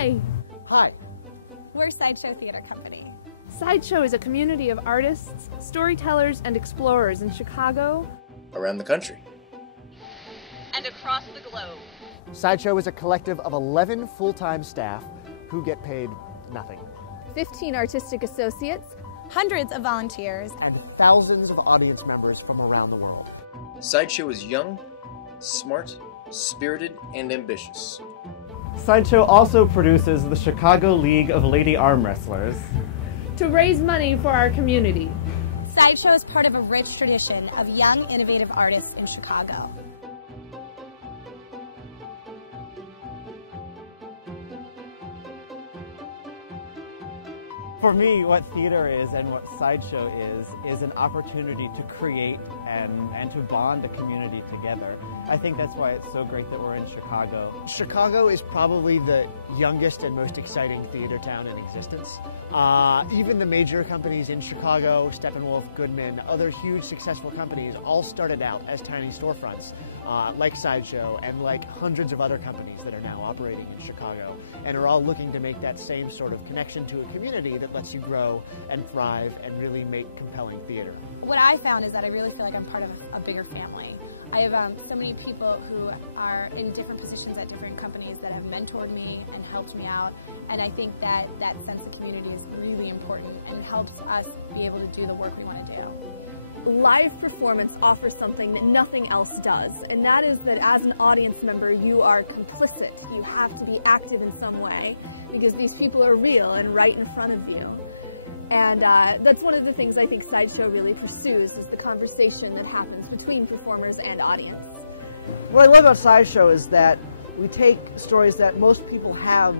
Hi! Hi. We're Sideshow Theater Company. Sideshow is a community of artists, storytellers, and explorers in Chicago, around the country, and across the globe. Sideshow is a collective of 11 full-time staff who get paid nothing. 15 artistic associates, Hundreds of volunteers, and thousands of audience members from around the world. Sideshow is young, smart, spirited, and ambitious. Sideshow also produces the Chicago League of Lady Arm Wrestlers to raise money for our community. Sideshow is part of a rich tradition of young, innovative artists in Chicago. For me, what theater is and what Sideshow is an opportunity to create and to bond a community together. I think that's why it's so great that we're in Chicago. Chicago is probably the youngest and most exciting theater town in existence. Even the major companies in Chicago, Steppenwolf, Goodman, other huge successful companies all started out as tiny storefronts, like Sideshow and like hundreds of other companies that are now operating in Chicago, and are all looking to make that same sort of connection to a community that lets you grow and thrive and really make compelling theater. What I found is that I really feel like I'm part of a bigger family. I have so many people who are in different positions at different companies that have mentored me and helped me out, and I think that that sense of community is really important and helps us be able to do the work we want to do. Live performance offers something that nothing else does, and that is that as an audience member, you are complicit. You have to be active in some way because these people are real and right in front of you. And that's one of the things I think Sideshow really pursues, is the conversation that happens between performers and audience. What I love about Sideshow is that we take stories that most people have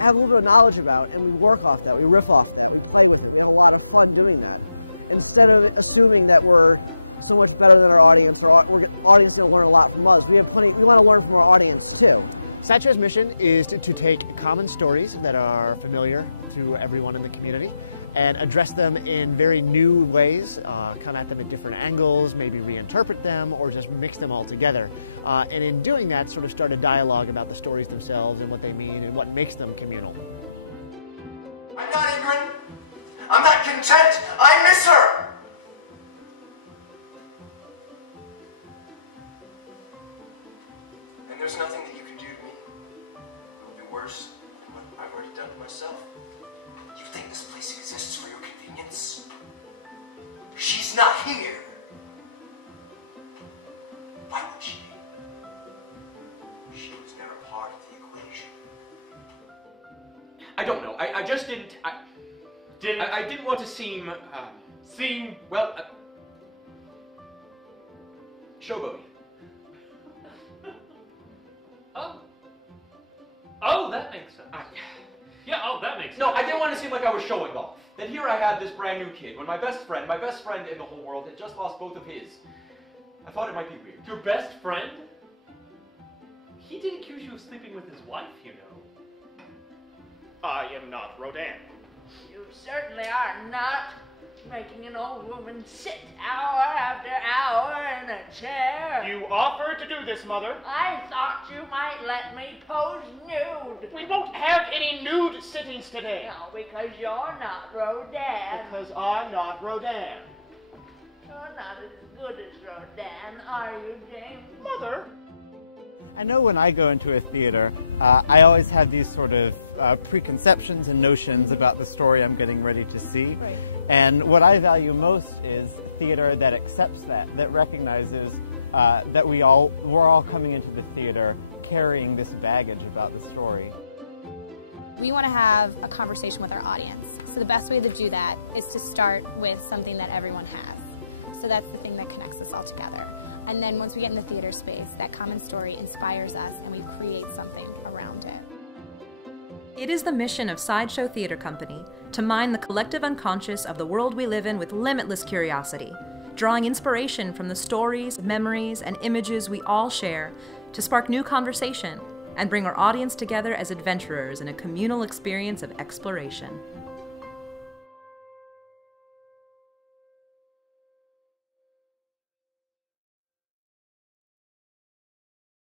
a little bit of knowledge about, and we work off that, we riff off that, we play with it. We have a lot of fun doing that. Instead of assuming that we're so much better than our audience, or our audience is going to learn a lot from us, we want to learn from our audience too. Sideshow's mission is to take common stories that are familiar to everyone in the community and address them in very new ways, come at them at different angles, maybe reinterpret them, or just mix them all together. And in doing that, sort of start a dialogue about the stories themselves and what they mean and what makes them communal. I'm not ignorant. I'm not content. I miss her. And there's nothing that you can do to me that will be worse than what I've already done to myself. You think this place exists for your convenience? She's not here. Why would she be? She was never part of the equation. I don't know. I just didn't. I didn't want to seem showboaty. Oh, that makes sense. That makes sense. No, I didn't want to seem like I was showing off. That here I had this brand new kid, when my best friend in the whole world, had just lost both of his. I thought it might be weird. Your best friend? He did accuse you of sleeping with his wife, you know. I am not Rodin. You certainly are not making an old woman sit hour after hour in a chair. You offered to do this, Mother. I thought you might let me pose nude. We won't have any nude sittings today. No, because you're not Rodin. Because I'm not Rodin. You're not as good as Rodin, are you, James? Mother? I know when I go into a theater, I always have these sort of preconceptions and notions about the story I'm getting ready to see. Right. And what I value most is theater that accepts that recognizes that we're all coming into the theater carrying this baggage about the story. We want to have a conversation with our audience. So the best way to do that is to start with something that everyone has. So that's the thing that connects us all together. And then once we get in the theater space, that common story inspires us and we create something around it. It is the mission of Sideshow Theater Company to mine the collective unconscious of the world we live in with limitless curiosity, drawing inspiration from the stories, memories, and images we all share to spark new conversation and bring our audience together as adventurers in a communal experience of exploration.